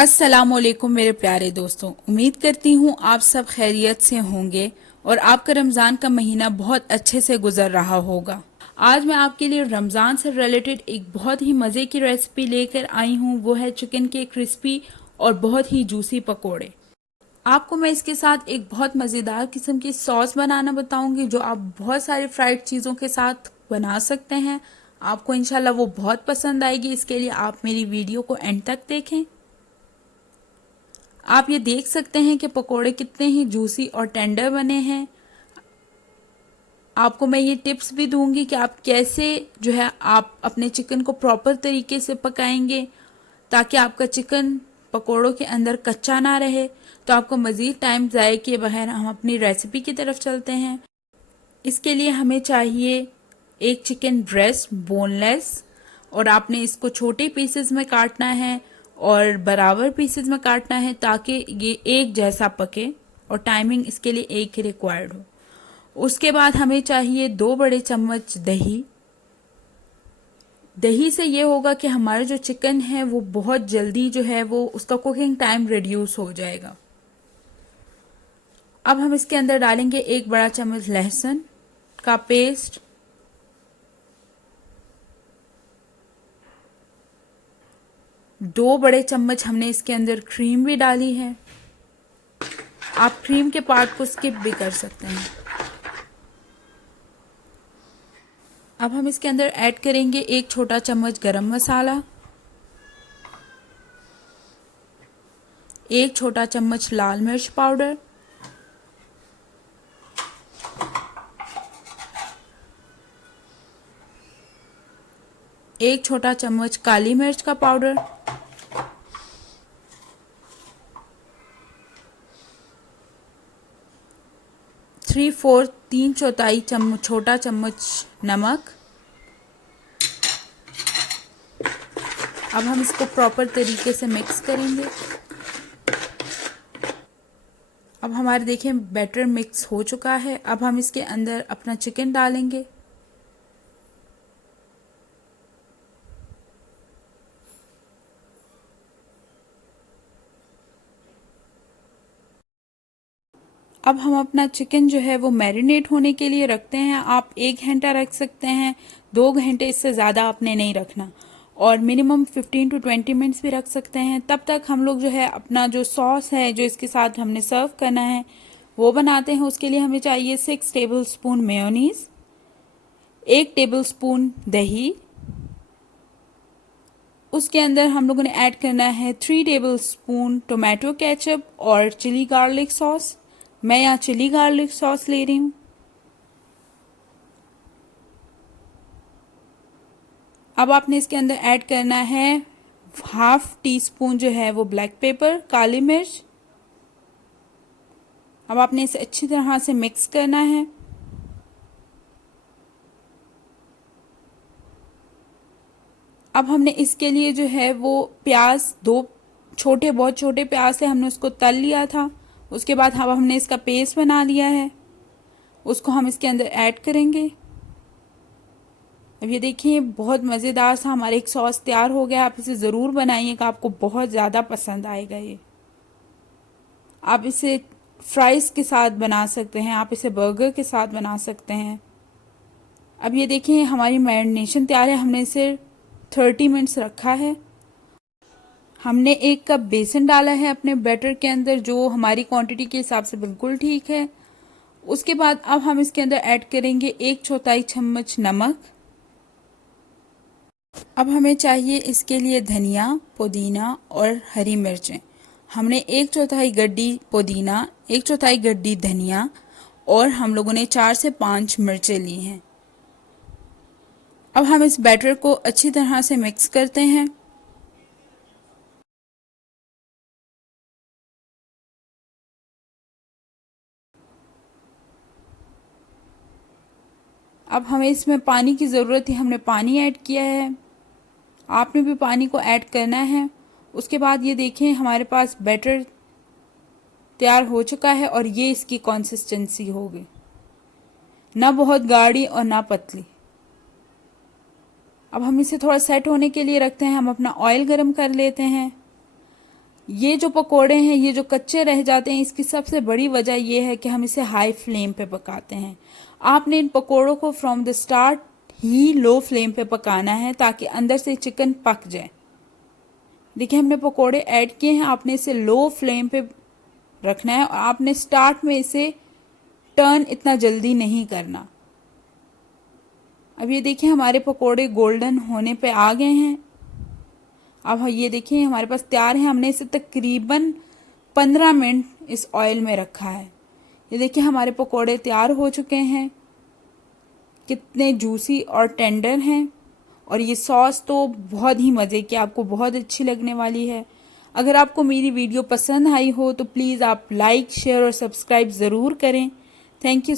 अस्सलामुअलैकुम मेरे प्यारे दोस्तों, उम्मीद करती हूँ आप सब खैरियत से होंगे और आपका रमज़ान का महीना बहुत अच्छे से गुजर रहा होगा। आज मैं आपके लिए रमज़ान से रिलेटेड एक बहुत ही मज़े की रेसिपी लेकर आई हूँ। वो है चिकन के क्रिस्पी और बहुत ही जूसी पकोड़े। आपको मैं इसके साथ एक बहुत मज़ेदार किस्म की सॉस बनाना बताऊंगी जो आप बहुत सारे फ्राइड चीज़ों के साथ बना सकते हैं। आपको इंशाल्लाह वो बहुत पसंद आएगी। इसके लिए आप मेरी वीडियो को एंड तक देखें। आप ये देख सकते हैं कि पकोड़े कितने ही जूसी और टेंडर बने हैं। आपको मैं ये टिप्स भी दूंगी कि आप कैसे जो है आप अपने चिकन को प्रॉपर तरीके से पकाएंगे ताकि आपका चिकन पकोड़ों के अंदर कच्चा ना रहे। तो आपको मज़ीद टाइम ज़ाय किए बगैर हम अपनी रेसिपी की तरफ चलते हैं। इसके लिए हमें चाहिए एक चिकन ब्रेस्ट बोनलेस, और आपने इसको छोटे पीसेस में काटना है और बराबर पीसेस में काटना है ताकि ये एक जैसा पके, और टाइमिंग इसके लिए एक ही रिक्वायर्ड हो। उसके बाद हमें चाहिए 2 बड़े चम्मच दही। दही से ये होगा कि हमारा जो चिकन है वो बहुत जल्दी जो है वो उसका कुकिंग टाइम रिड्यूस हो जाएगा। अब हम इसके अंदर डालेंगे 1 बड़ा चम्मच लहसुन का पेस्ट, 2 बड़े चम्मच हमने इसके अंदर क्रीम भी डाली है। आप क्रीम के पार्ट को स्किप भी कर सकते हैं। अब हम इसके अंदर ऐड करेंगे 1 छोटा चम्मच गरम मसाला, 1 छोटा चम्मच लाल मिर्च पाउडर, 1 छोटा चम्मच काली मिर्च का पाउडर, 3/4 छोटा चम्मच नमक। अब हम इसको प्रॉपर तरीके से मिक्स करेंगे। अब हमारे देखिए बैटर मिक्स हो चुका है। अब हम इसके अंदर अपना चिकन डालेंगे। अब हम अपना चिकन जो है वो मैरिनेट होने के लिए रखते हैं। आप 1 घंटा रख सकते हैं, 2 घंटे, इससे ज़्यादा आपने नहीं रखना, और मिनिमम 15 to 20 मिनट्स भी रख सकते हैं। तब तक हम लोग जो है अपना जो सॉस है जो इसके साथ हमने सर्व करना है वो बनाते हैं। उसके लिए हमें चाहिए 6 table spoon mayonnaise, 1 table spoon दही, उसके अंदर हम लोगों ने ऐड करना है 3 टेबल स्पून टोमेटो केचप और चिली गार्लिक सॉस। मैं यहाँ चिली गार्लिक सॉस ले रही हूँ। अब आपने इसके अंदर ऐड करना है 1/2 टीस्पून जो है वो ब्लैक पेपर, काली मिर्च। अब आपने इसे अच्छी तरह से मिक्स करना है। अब हमने इसके लिए जो है वो प्याज, 2 छोटे, बहुत छोटे प्याज से हमने उसको तल लिया था। उसके बाद अब हमने इसका पेस्ट बना लिया है, उसको हम इसके अंदर ऐड करेंगे। अब ये देखिए बहुत मज़ेदार सा हमारा एक सॉस तैयार हो गया। आप इसे ज़रूर बनाइएगा, आपको बहुत ज़्यादा पसंद आएगा ये। आप इसे फ्राइज़ के साथ बना सकते हैं, आप इसे बर्गर के साथ बना सकते हैं। अब ये देखिए हमारी मैरिनेशन तैयार है। हमने इसे 30 मिनट्स रखा है। हमने 1 कप बेसन डाला है अपने बैटर के अंदर, जो हमारी क्वांटिटी के हिसाब से बिल्कुल ठीक है। उसके बाद अब हम इसके अंदर ऐड करेंगे 1/4 चम्मच नमक। अब हमें चाहिए इसके लिए धनिया, पुदीना और हरी मिर्चें। हमने 1/4 गड्डी पुदीना, 1/4 गड्डी धनिया, और हम लोगों ने 4 से 5 मिर्चें ली हैं। अब हम इस बैटर को अच्छी तरह से मिक्स करते हैं। अब हमें इसमें पानी की ज़रूरत है, हमने पानी ऐड किया है। आपने भी पानी को ऐड करना है। उसके बाद ये देखें हमारे पास बैटर तैयार हो चुका है और ये इसकी कंसिस्टेंसी होगी, ना बहुत गाढ़ी और ना पतली। अब हम इसे थोड़ा सेट होने के लिए रखते हैं। हम अपना ऑयल गरम कर लेते हैं। ये जो पकोड़े हैं ये जो कच्चे रह जाते हैं, इसकी सबसे बड़ी वजह ये है कि हम इसे हाई फ्लेम पे पकाते हैं। आपने इन पकोड़ों को from the start he low flame पे पकाना है ताकि अंदर से चिकन पक जाए। देखिए हमने पकोड़े ऐड किए हैं, आपने इसे लो फ्लेम पे रखना है और आपने स्टार्ट में इसे टर्न इतना जल्दी नहीं करना। अब ये देखिए हमारे पकोड़े गोल्डन होने पे आ गए हैं। अब ये देखिए हमारे पास तैयार है। हमने इसे तकरीबन 15 मिनट इस ऑयल में रखा है। ये देखिए हमारे पकोड़े तैयार हो चुके हैं, कितने जूसी और टेंडर हैं। और ये सॉस तो बहुत ही मज़े की, आपको बहुत अच्छी लगने वाली है। अगर आपको मेरी वीडियो पसंद आई हो तो प्लीज़ आप लाइक, शेयर और सब्सक्राइब ज़रूर करें। Thank you.